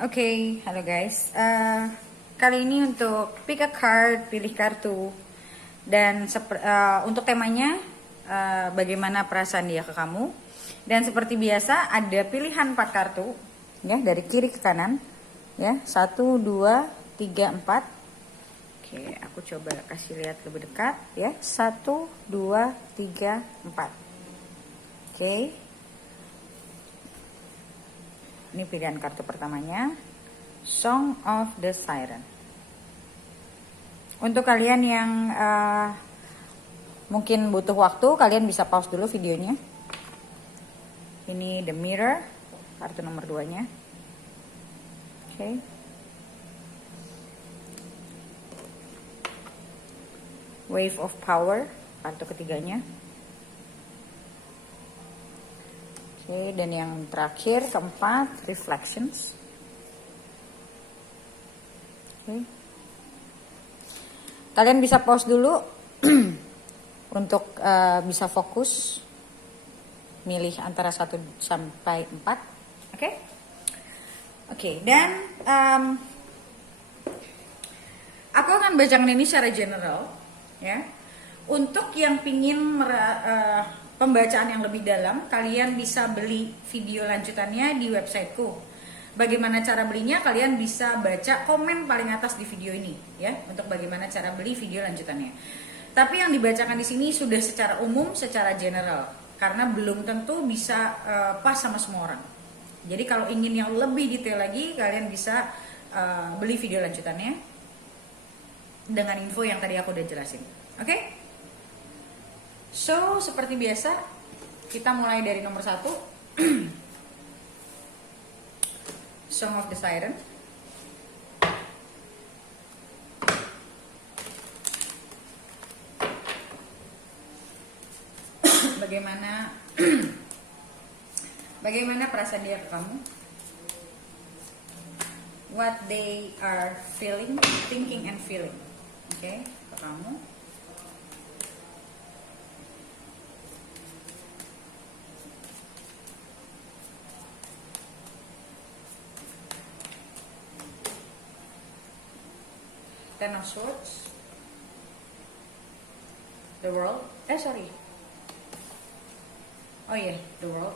Oke, halo guys. Kali ini untuk pick a card, pilih kartu, dan untuk temanya bagaimana perasaan dia ke kamu. Dan seperti biasa ada pilihan 4 kartu, ya dari kiri ke kanan, ya 1, 2, 3, 4. Oke, aku coba kasih lihat lebih dekat, ya 1, 2, 3, 4. Oke. Ini pilihan kartu pertamanya, Song of the Siren. Untuk kalian yang mungkin butuh waktu, kalian bisa pause dulu videonya. Ini The Mirror, kartu nomor 2-nya. Oke. Wave of Power, kartu ketiganya. Oke, dan yang terakhir keempat, Reflections. Oke. Kalian bisa pause dulu untuk bisa fokus milih antara 1 sampai 4. Oke? Oke, dan aku akan bacakan ini secara general, ya. Untuk yang pingin pembacaan yang lebih dalam, kalian bisa beli video lanjutannya di websiteku. Bagaimana cara belinya? Kalian bisa baca komen paling atas di video ini, ya, untuk bagaimana cara beli video lanjutannya. Tapi yang dibacakan di sini sudah secara umum, secara general, karena belum tentu bisa pas sama semua orang. Jadi kalau ingin yang lebih detail lagi, kalian bisa beli video lanjutannya dengan info yang tadi aku udah jelasin. Oke? So, seperti biasa, kita mulai dari nomor 1. Song of the Siren. Bagaimana perasaan dia ke kamu? What they are feeling, thinking and feeling. Oke, ke kamu. Ten of Swords, the World, the World,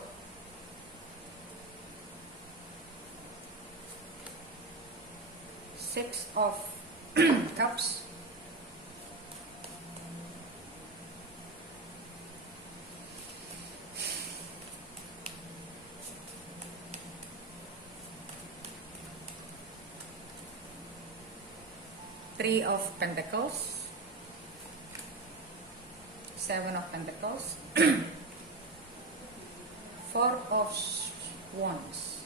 Six of Cups, Three of Pentacles, Seven of Pentacles, Four of Wands.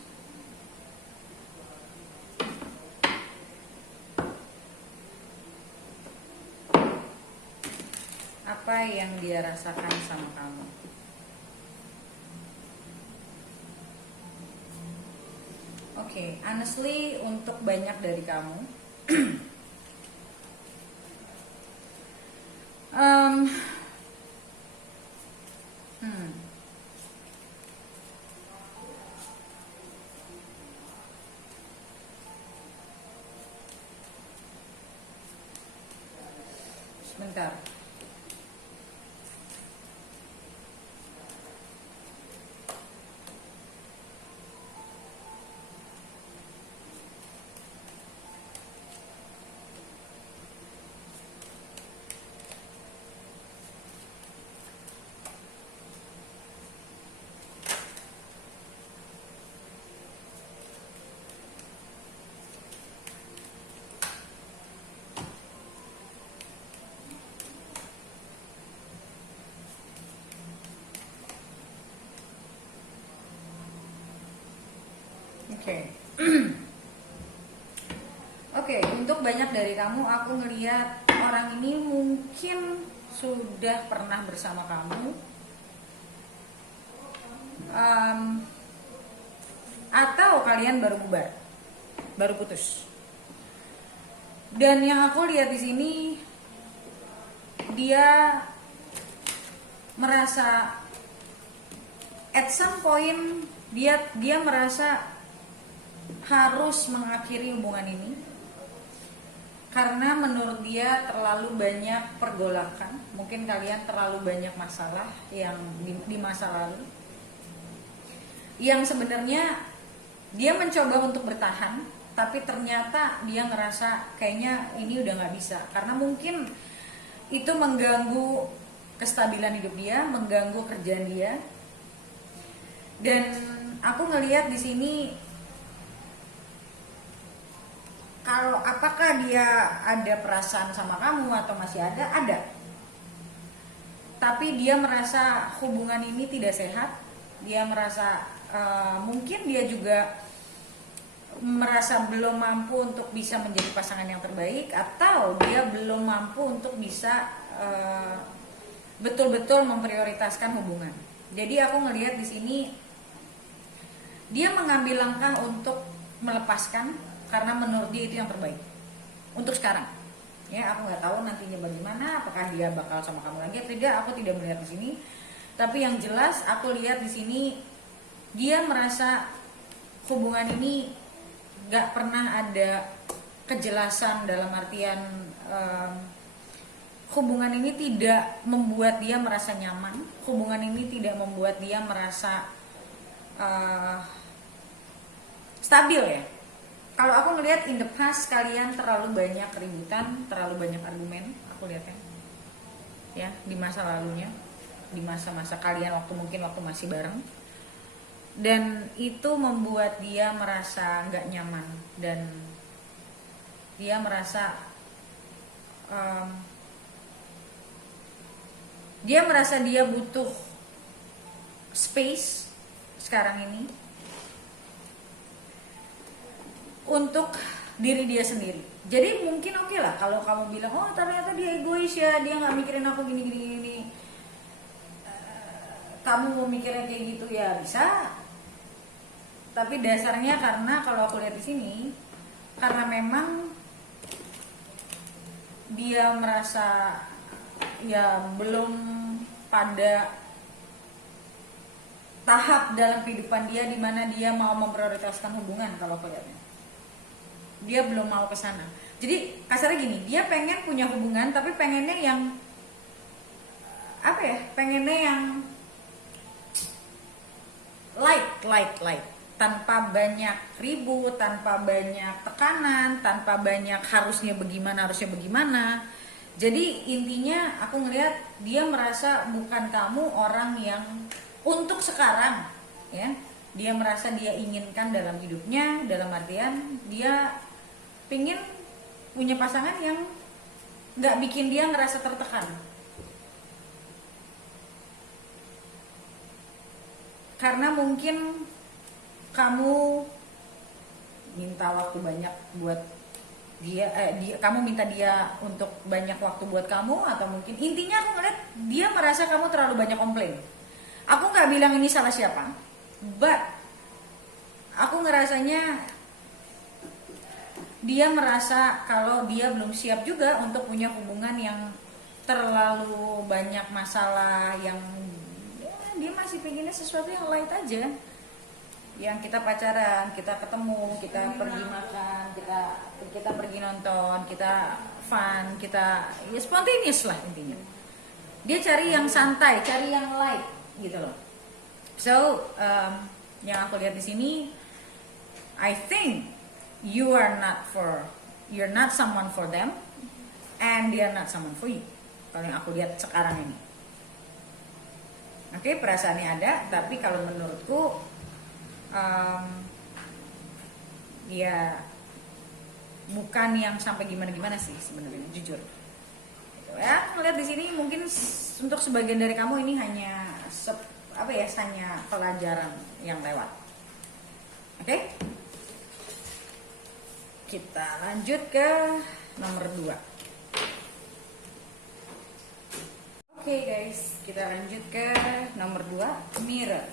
Apa yang dia rasakan sama kamu? Oke, honestly untuk banyak dari kamu sebentar. Oke. Oke, untuk banyak dari kamu, aku ngelihat orang ini mungkin sudah pernah bersama kamu, atau kalian baru bubar, baru putus. Dan yang aku lihat di sini, dia merasa at some point dia merasa harus mengakhiri hubungan ini karena menurut dia terlalu banyak pergolakan. Mungkin kalian terlalu banyak masalah yang di masa lalu, yang sebenarnya dia mencoba untuk bertahan, tapi ternyata dia ngerasa kayaknya ini udah nggak bisa, karena mungkin itu mengganggu kestabilan hidup dia, mengganggu kerjaan dia. Dan aku ngelihat di sini, kalau apakah dia ada perasaan sama kamu atau masih ada. Tapi dia merasa hubungan ini tidak sehat. Dia merasa mungkin dia juga merasa belum mampu untuk bisa menjadi pasangan yang terbaik, atau dia belum mampu untuk bisa betul-betul memprioritaskan hubungan. Jadi aku ngelihat di sini dia mengambil langkah untuk melepaskan karena menurut dia itu yang terbaik untuk sekarang. Ya, aku nggak tahu nantinya bagaimana, apakah dia bakal sama kamu lagi atau tidak, aku tidak melihat di sini. Tapi yang jelas aku lihat di sini dia merasa hubungan ini nggak pernah ada kejelasan, dalam artian hubungan ini tidak membuat dia merasa nyaman, hubungan ini tidak membuat dia merasa stabil ya. Kalau aku ngelihat in the past kalian terlalu banyak keributan, terlalu banyak argumen, aku lihatnya. Ya, di masa lalunya, di masa-masa kalian waktu masih bareng. Dan itu membuat dia merasa nggak nyaman, dan dia merasa dia butuh space sekarang ini untuk diri dia sendiri. Jadi mungkin oke lah kalau kamu bilang, oh ternyata dia egois ya, dia nggak mikirin aku gini. Kamu mau mikirnya kayak gitu ya bisa. Tapi dasarnya karena kalau aku lihat di sini, karena memang dia merasa ya belum pada tahap dalam kehidupan dia di mana dia mau memprioritaskan hubungan. Kalau aku lihatnya, dia belum mau ke sana. Jadi kasarnya gini, dia pengen punya hubungan tapi pengennya yang pengennya yang light, tanpa banyak ribut, tanpa banyak tekanan, tanpa banyak harusnya bagaimana. Jadi intinya aku ngelihat dia merasa bukan kamu orang yang untuk sekarang, ya. Dia merasa dia inginkan dalam hidupnya, dalam artian dia pingin punya pasangan yang nggak bikin dia ngerasa tertekan. Karena mungkin kamu minta waktu banyak buat kamu minta dia untuk banyak waktu buat kamu, atau mungkin intinya aku ngeliat dia merasa kamu terlalu banyak komplain. Aku nggak bilang ini salah siapa, but aku ngerasanya dia merasa kalau dia belum siap juga untuk punya hubungan yang terlalu banyak masalah, yang ya, dia masih pengennya sesuatu yang light aja, yang kita pacaran, kita ketemu, kita pergi makan, kita pergi nonton, kita fun, kita ya spontaneous lah intinya. Dia cari yang santai, cari yang light gitu loh. So yang aku lihat di sini, I think you're not someone for them, and they are not someone for you. Kalau yang aku lihat sekarang ini. Oke, perasaannya ada, tapi kalau menurutku ya bukan yang sampai gimana sih sebenarnya, jujur. Ya, ngeliat di sini mungkin untuk sebagian dari kamu ini hanya hanya pelajaran yang lewat. Oke? Kita lanjut ke nomor 2. Oke guys, kita lanjut ke nomor 2, mirror.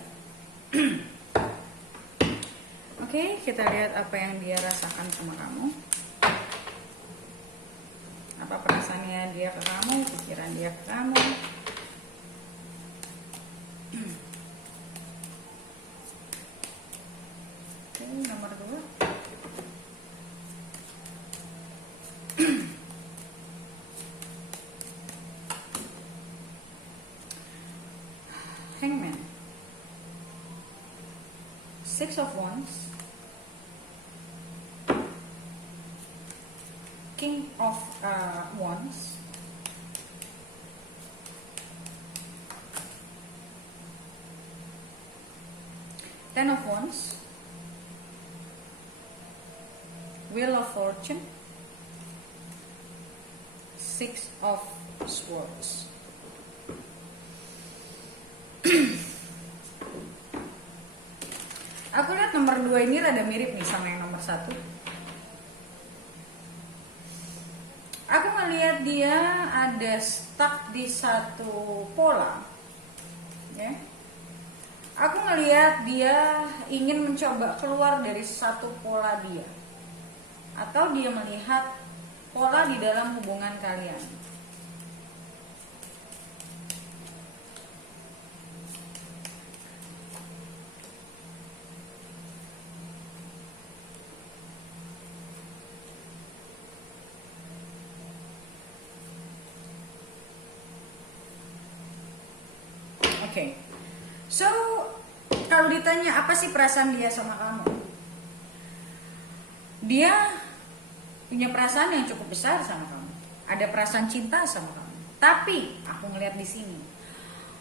Oke, kita lihat apa yang dia rasakan sama kamu. Apa perasaannya dia ke kamu, pikiran dia ke kamu. Oke, nomor 2. Six of Wands, King of Wands, Ten of Wands, Wheel of Fortune, Six of Swords. Aku lihat nomor 2 ini rada mirip nih sama yang nomor 1. Aku melihat dia ada stuck di satu pola, ya. Aku ngelihat dia ingin mencoba keluar dari satu pola dia, atau dia melihat pola di dalam hubungan kalian. Oke. So, kalau ditanya apa sih perasaan dia sama kamu? Dia punya perasaan yang cukup besar sama kamu. Ada perasaan cinta sama kamu. Tapi aku ngeliat di sini,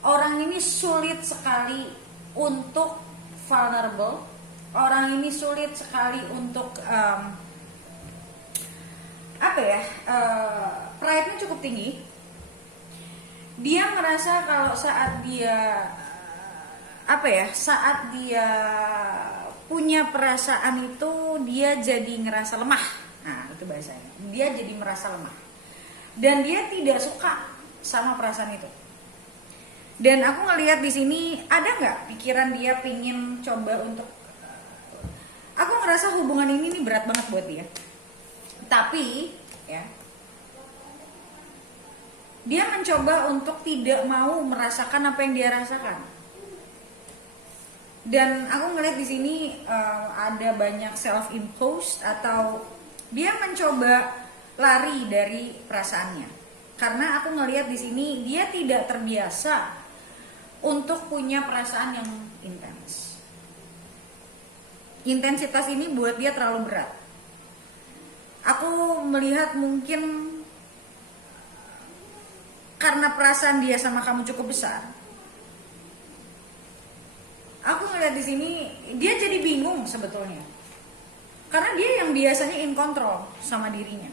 orang ini sulit sekali untuk vulnerable. Orang ini sulit sekali untuk pride-nya cukup tinggi. Dia merasa kalau saat dia saat dia punya perasaan itu dia jadi ngerasa lemah. Nah, itu bahasanya. Dia jadi merasa lemah. Dan dia tidak suka sama perasaan itu. Dan aku ngelihat di sini ada nggak pikiran dia pingin coba untuk aku ngerasa hubungan ini nih berat banget buat dia. Tapi ya, dia mencoba untuk tidak mau merasakan apa yang dia rasakan. Dan aku ngeliat di sini ada banyak self imposed atau dia mencoba lari dari perasaannya. Karena aku ngeliat di sini dia tidak terbiasa untuk punya perasaan yang intens. Intensitas ini buat dia terlalu berat. Aku melihat mungkin karena perasaan dia sama kamu cukup besar. Aku ngeliat di sini dia jadi bingung sebetulnya. Karena dia yang biasanya in control sama dirinya.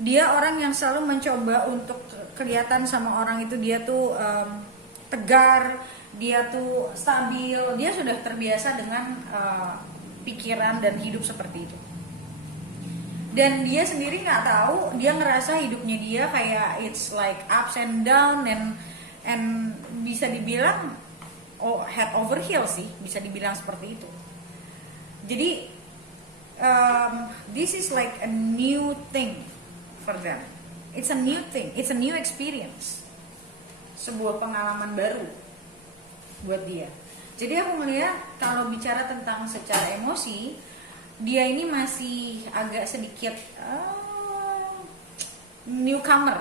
Dia orang yang selalu mencoba untuk kelihatan sama orang itu dia tuh tegar, dia tuh stabil. Dia sudah terbiasa dengan pikiran dan hidup seperti itu. Dan dia sendiri nggak tahu, dia ngerasa hidupnya dia kayak it's like ups and down and bisa dibilang head over heels sih, bisa dibilang seperti itu. Jadi this is like a new thing for them. It's a new thing, it's a new experience, sebuah pengalaman baru buat dia. Jadi aku melihat kalau bicara tentang secara emosi, dia ini masih agak sedikit newcomer,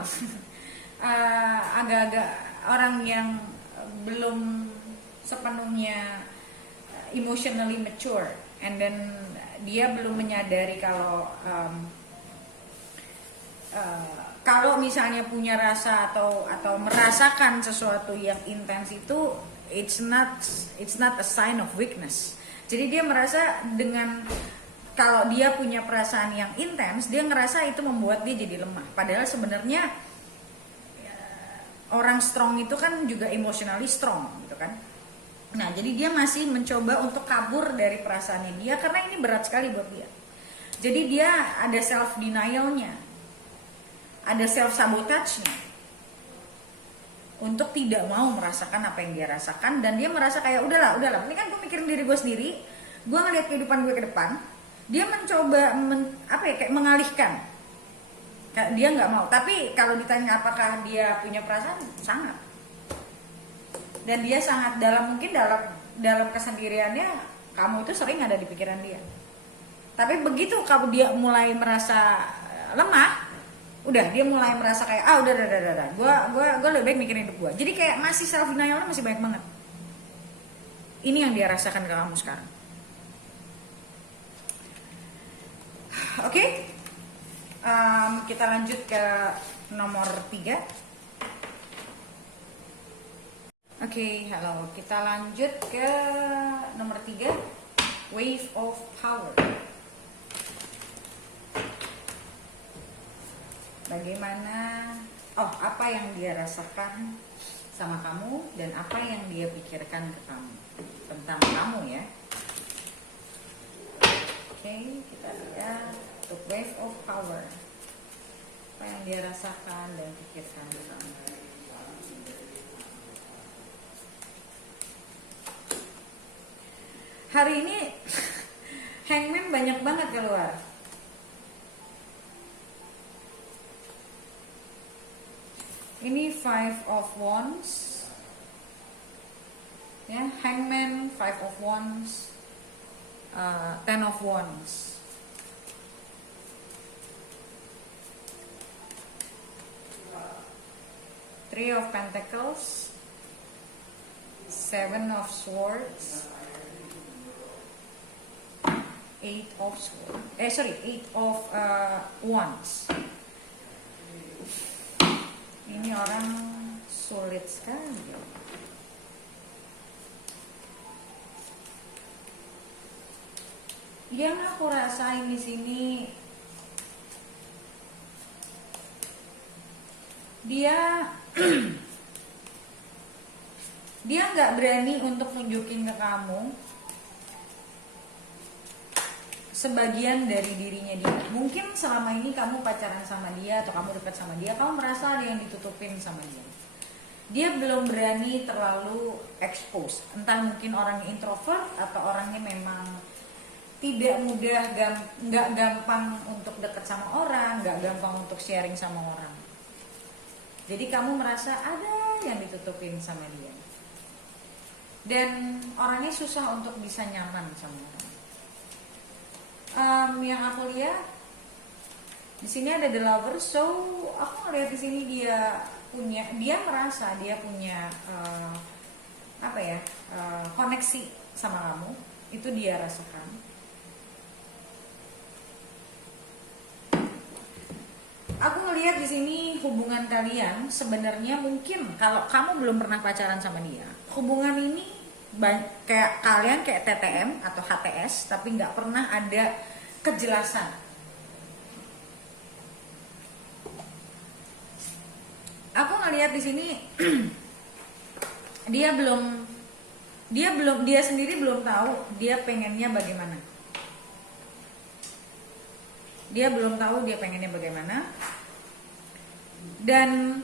agak-agak orang yang belum sepenuhnya emotionally mature, and then dia belum menyadari kalau kalau misalnya punya rasa atau merasakan sesuatu yang intens itu it's not a sign of weakness. Jadi dia merasa dengan kalau dia punya perasaan yang intens, dia ngerasa itu membuat dia jadi lemah. Padahal sebenarnya orang strong itu kan juga emotionally strong, gitu kan. Nah, jadi dia masih mencoba untuk kabur dari perasaannya dia karena ini berat sekali buat dia. Jadi dia ada self denialnya, ada self sabotage-nya untuk tidak mau merasakan apa yang dia rasakan, dan dia merasa kayak udahlah, ini kan gue mikirin diri gue sendiri, gue ngeliat kehidupan gue ke depan. Dia mencoba kayak mengalihkan. Dia nggak mau. Tapi kalau ditanya apakah dia punya perasaan, sangat. Dan dia sangat mungkin dalam kesendiriannya, kamu itu sering ada di pikiran dia. Tapi begitu kalau dia mulai merasa lemah, udah dia mulai merasa kayak gue lebih baik mikirin hidup gue. Jadi kayak masih self denialnya masih banyak banget. Ini yang dia rasakan ke kamu sekarang. Oke, kita lanjut ke nomor 3. Oke, halo. Kita lanjut ke nomor 3, wave of power. Bagaimana, apa yang dia rasakan sama kamu dan apa yang dia pikirkan ke kamu tentang kamu ya. Oke, kita lihat untuk wave of power. Apa yang dia rasakan dan pikirkan ke kamu. Hari ini Hangman banyak banget keluar. Ini 5 of Wands, ya, Hangman, 5 of Wands, 10 of Wands. Three of Pentacles, 7 of Swords, 8 of Swords. 8 of Wands. Ini orang sulit sekali. Yang aku rasain di sini, dia dia nggak berani untuk nunjukin ke kamu sebagian dari dirinya dia. Mungkin selama ini kamu pacaran sama dia atau kamu dekat sama dia, kamu merasa ada yang ditutupin sama dia. Dia belum berani terlalu expose. Entah mungkin orangnya introvert atau orangnya memang tidak mudah, nggak gampang untuk dekat sama orang, nggak gampang untuk sharing sama orang. Jadi kamu merasa ada yang ditutupin sama dia. Dan orangnya susah untuk bisa nyaman sama orang. Yang aku lihat di sini ada the lover, so aku ngeliat di sini dia merasa dia punya koneksi sama kamu, itu dia rasakan. Aku ngelihat di sini hubungan kalian sebenarnya mungkin kalau kamu belum pernah pacaran sama dia, hubungan ini kayak kalian kayak TTM atau HTS tapi nggak pernah ada kejelasan. Aku ngelihat di sini dia sendiri belum tahu dia pengennya bagaimana. Dia belum tahu dia pengennya bagaimana. Dan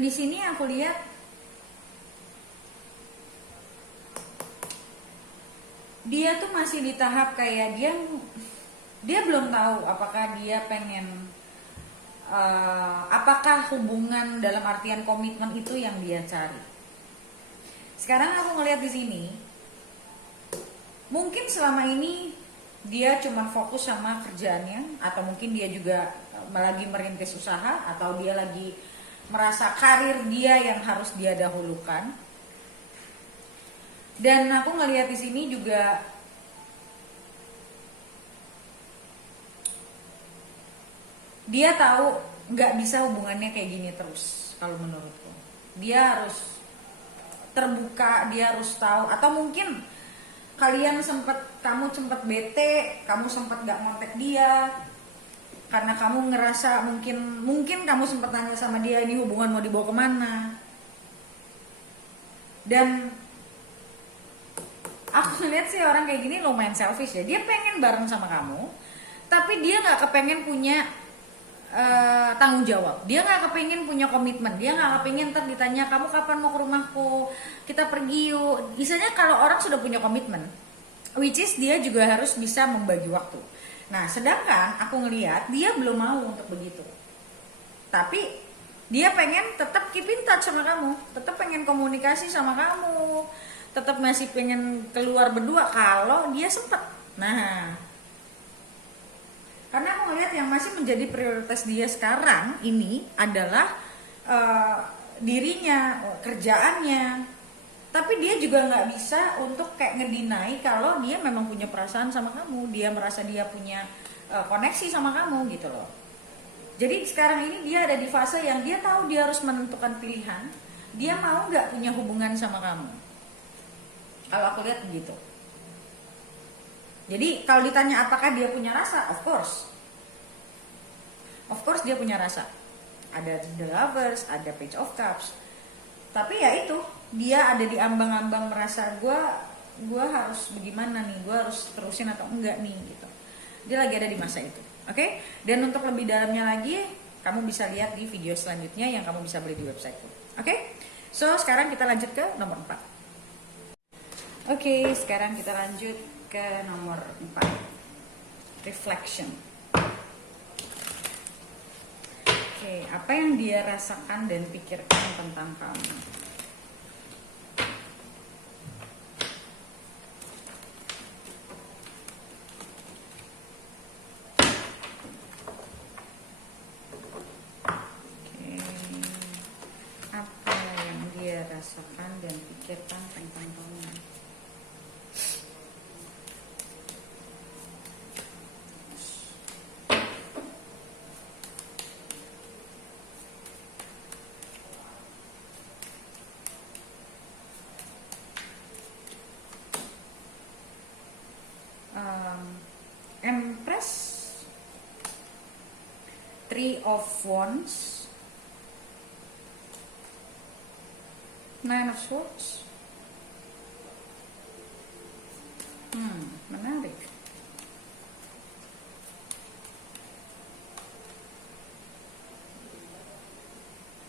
di sini aku lihat dia tuh masih di tahap kayak dia belum tahu apakah dia pengen apakah hubungan dalam artian komitmen itu yang dia cari. Sekarang aku ngelihat di sini mungkin selama ini dia cuma fokus sama kerjaannya, atau mungkin dia juga lagi merintis usaha, atau dia lagi merasa karir dia yang harus dia dahulukan. Dan aku ngelihat di sini juga dia tahu nggak bisa hubungannya kayak gini terus. Kalau menurutku dia harus terbuka, dia harus tahu. Atau mungkin kamu sempat bete, kamu sempat nggak kontak dia karena kamu ngerasa mungkin kamu sempat tanya sama dia ini hubungan mau dibawa kemana. Dan aku lihat sih orang kayak gini lumayan selfish ya. Dia pengen bareng sama kamu, tapi dia nggak kepengen punya tanggung jawab. Dia nggak kepengen punya komitmen. Dia nggak kepengen ntar ditanya kamu kapan mau ke rumahku, kita pergi yuk. Misalnya kalau orang sudah punya komitmen, which is dia juga harus bisa membagi waktu. Nah, sedangkan aku ngelihat dia belum mau untuk begitu. Tapi dia pengen tetap keep in touch sama kamu, tetap pengen komunikasi sama kamu, tetap masih pengen keluar berdua kalau dia sempet. Nah, Karena aku ngelihat yang masih menjadi prioritas dia sekarang ini adalah dirinya, kerjaannya. Tapi dia juga nggak bisa untuk kayak ngedinai kalau dia memang punya perasaan sama kamu, dia merasa dia punya koneksi sama kamu gitu loh. Jadi sekarang ini dia ada di fase yang dia tahu dia harus menentukan pilihan, dia mau nggak punya hubungan sama kamu. Kalau aku lihat begitu. Jadi kalau ditanya apakah dia punya rasa, of course dia punya rasa. Ada The Lovers, ada Page of Cups. Tapi ya itu, dia ada di ambang-ambang merasa gue harus bagaimana nih, gue harus terusin atau enggak nih gitu. Dia lagi ada di masa itu, oke? Dan untuk lebih dalamnya lagi, kamu bisa lihat di video selanjutnya yang kamu bisa beli di websiteku, oke? So sekarang kita lanjut ke nomor 4. Oke, sekarang kita lanjut ke nomor 4. Reflection. Oke, apa yang dia rasakan dan pikirkan tentang kamu? Oke, apa yang dia rasakan dan pikirkan tentang kamu? Empress, 3 of Wands, 9 of Swords. Menarik.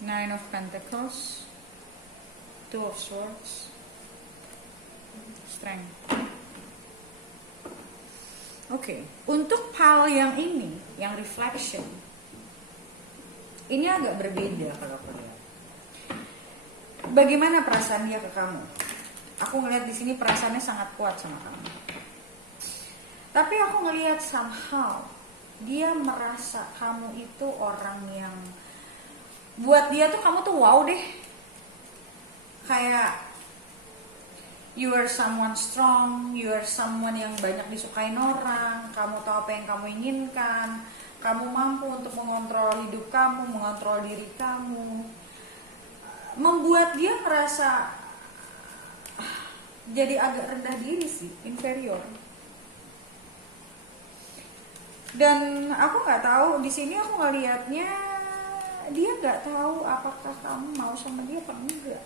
Nine of Pentacles, 2 of Swords, Strength. Oke, untuk hal yang ini, yang reflection, ini agak berbeda kalau aku lihat. Bagaimana perasaan dia ke kamu? Aku ngelihat di sini perasaannya sangat kuat sama kamu. Tapi aku ngelihat somehow dia merasa kamu itu orang yang buat dia tuh kamu tuh wow deh. Kayak you are someone strong, you are someone yang banyak disukain orang, kamu tahu apa yang kamu inginkan, kamu mampu untuk mengontrol hidup kamu, mengontrol diri kamu. Membuat dia ngerasa jadi agak rendah diri sih, inferior. Dan aku nggak tahu, di sini aku ngelihatnya dia nggak tahu apakah kamu mau sama dia apa enggak.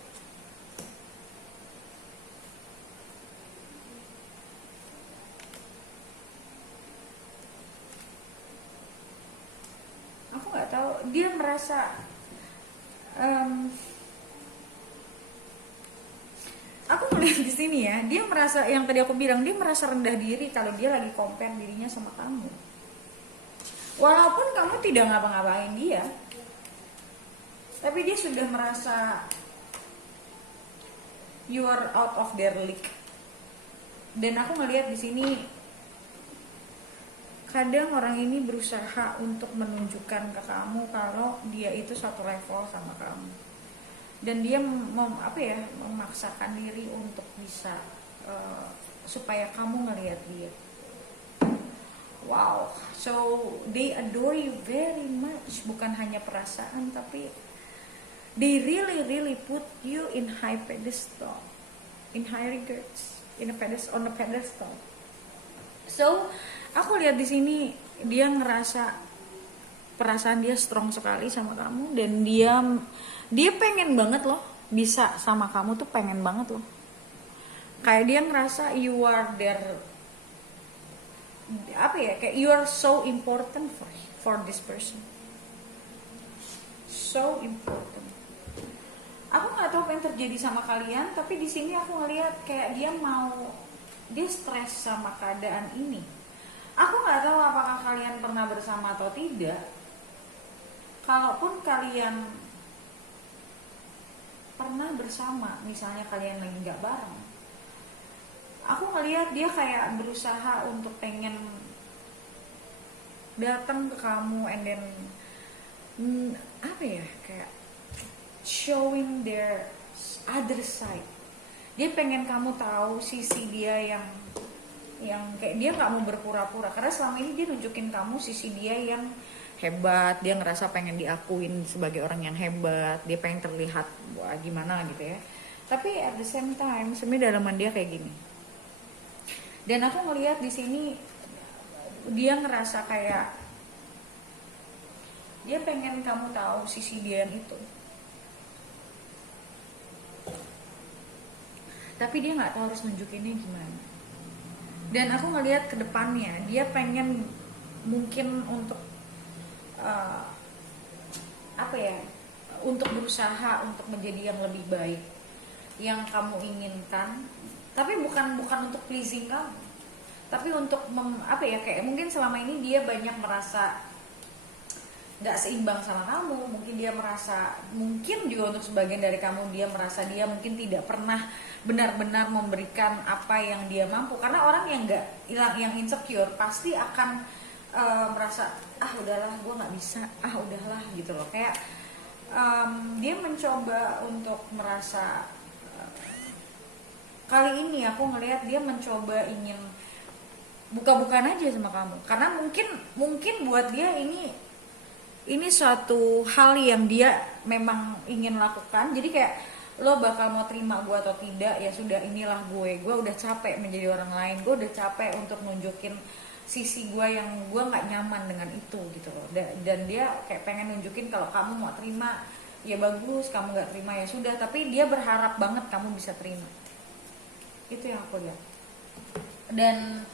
Aku nggak tahu, dia merasa aku melihat di sini ya, dia merasa yang tadi aku bilang, dia merasa rendah diri kalau dia lagi compare dirinya sama kamu. Walaupun kamu tidak ngapa-ngapain dia, tapi dia sudah merasa you are out of their league. Dan aku ngelihat di sini kadang orang ini berusaha untuk menunjukkan ke kamu kalau dia itu satu level sama kamu, dan dia memaksakan diri untuk bisa supaya kamu ngelihat dia. Wow, so they adore you very much, bukan hanya perasaan, tapi they really put you in high pedestal, in high regards, on a pedestal. So aku lihat di sini dia ngerasa perasaan dia strong sekali sama kamu, dan dia pengen banget loh bisa sama kamu tuh, pengen banget loh. Kayak dia ngerasa you are their kayak you are so important for this person, so important. Aku nggak tahu apa yang terjadi sama kalian, tapi di sini aku ngelihat kayak dia stres sama keadaan ini. Aku nggak tahu apakah kalian pernah bersama atau tidak. Kalaupun kalian pernah bersama, misalnya kalian lagi nggak bareng, aku ngelihat dia kayak berusaha untuk pengen datang ke kamu and then apa ya, kayak showing their other side. Dia pengen kamu tahu sisi dia yang kayak dia nggak mau berpura-pura, karena selama ini dia nunjukin kamu sisi dia yang hebat, dia ngerasa pengen diakuin sebagai orang yang hebat, dia pengen terlihat wah gimana gitu ya. Tapi at the same time sebenarnya dalaman dia kayak gini. Dan aku ngelihat di sini dia ngerasa kayak dia pengen kamu tahu sisi dia yang itu. Tapi dia nggak tahu harus nunjukinnya gimana. Dan aku ngelihat ke depannya dia pengen mungkin untuk apa ya, untuk berusaha untuk menjadi yang lebih baik yang kamu inginkan, tapi bukan untuk pleasing kamu, tapi untuk apa ya, kayak mungkin selama ini dia banyak merasa nggak seimbang sama kamu, mungkin dia merasa, mungkin juga untuk sebagian dari kamu dia merasa dia mungkin tidak pernah benar-benar memberikan apa yang dia mampu, karena orang yang yang insecure pasti akan merasa udahlah gue nggak bisa, udahlah gitu loh, kayak dia mencoba untuk merasa kali ini aku ngelihat dia mencoba ingin buka-bukaan aja sama kamu, karena mungkin buat dia ini suatu hal yang dia memang ingin lakukan. Jadi kayak lo bakal mau terima gue atau tidak, ya sudah, inilah gue udah capek menjadi orang lain, gue udah capek untuk nunjukin sisi gue yang gue nggak nyaman dengan itu gitu loh. Dan dia kayak pengen nunjukin kalau kamu mau terima ya bagus, kamu nggak terima ya sudah, tapi dia berharap banget kamu bisa terima. Itu yang aku lihat. Dan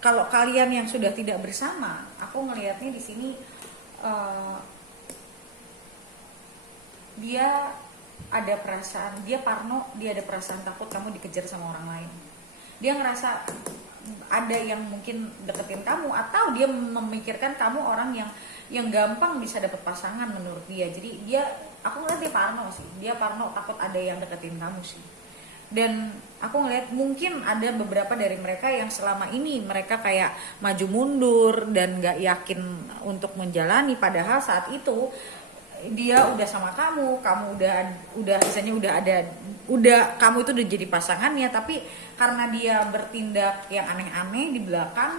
kalau kalian yang sudah tidak bersama, aku ngelihatnya di sini dia ada perasaan, dia parno, dia ada perasaan takut kamu dikejar sama orang lain. Dia ngerasa ada yang mungkin deketin kamu, atau dia memikirkan kamu orang yang gampang bisa dapet pasangan menurut dia. Jadi aku ngeliat dia parno sih, dia parno takut ada yang deketin kamu sih. Dan aku ngeliat mungkin ada beberapa dari mereka yang selama ini mereka kayak maju mundur dan gak yakin untuk menjalani, padahal saat itu dia udah sama kamu udah misalnya kamu itu udah jadi pasangannya, tapi karena dia bertindak yang aneh-aneh di belakang,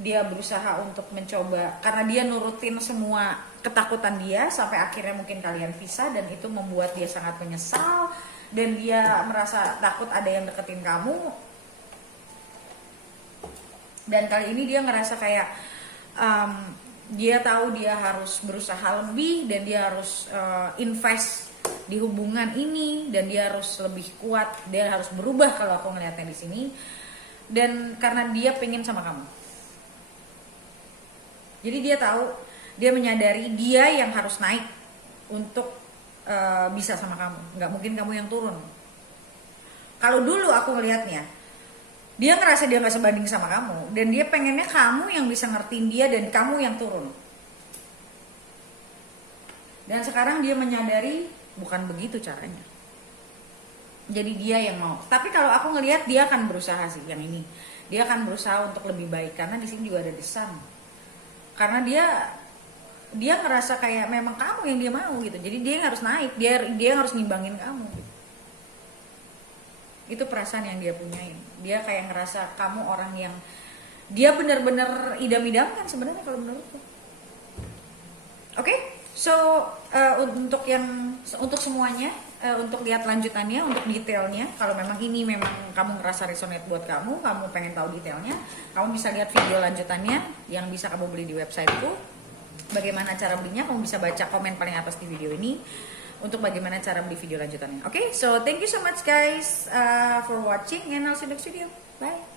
dia berusaha untuk mencoba, karena dia nurutin semua ketakutan dia sampai akhirnya mungkin kalian pisah, dan itu membuat dia sangat menyesal. Dan dia merasa takut ada yang deketin kamu. Dan kali ini dia ngerasa kayak dia tahu dia harus berusaha lebih, dan dia harus invest di hubungan ini, dan dia harus lebih kuat, dia harus berubah kalau aku ngeliatnya di sini. Dan karena dia pengen sama kamu, jadi dia tahu, dia menyadari dia yang harus naik untuk bisa sama kamu, nggak mungkin kamu yang turun. Kalau dulu aku ngelihatnya, dia ngerasa dia nggak sebanding sama kamu, dan dia pengennya kamu yang bisa ngertiin dia dan kamu yang turun. Dan sekarang dia menyadari bukan begitu caranya. Jadi dia yang mau. Tapi kalau aku ngelihat dia akan berusaha sih yang ini. Dia akan berusaha untuk lebih baik, karena di sini juga ada The Sun. Karena dia ngerasa kayak memang kamu yang dia mau gitu. Jadi dia harus naik, dia harus nimbangin kamu gitu. Itu perasaan yang dia punyain. Dia kayak ngerasa kamu orang yang dia benar-benar idam-idamkan sebenarnya kalau menurutku. Oke? So untuk semuanya, untuk lihat lanjutannya, untuk detailnya, kalau memang ini memang kamu ngerasa resonate buat kamu pengen tahu detailnya, kamu bisa lihat video lanjutannya yang bisa kamu beli di websiteku. Bagaimana cara belinya, kamu bisa baca komen paling atas di video ini untuk bagaimana cara beli video lanjutannya. Oke, so thank you so much guys for watching, and I'll see you next video. Bye.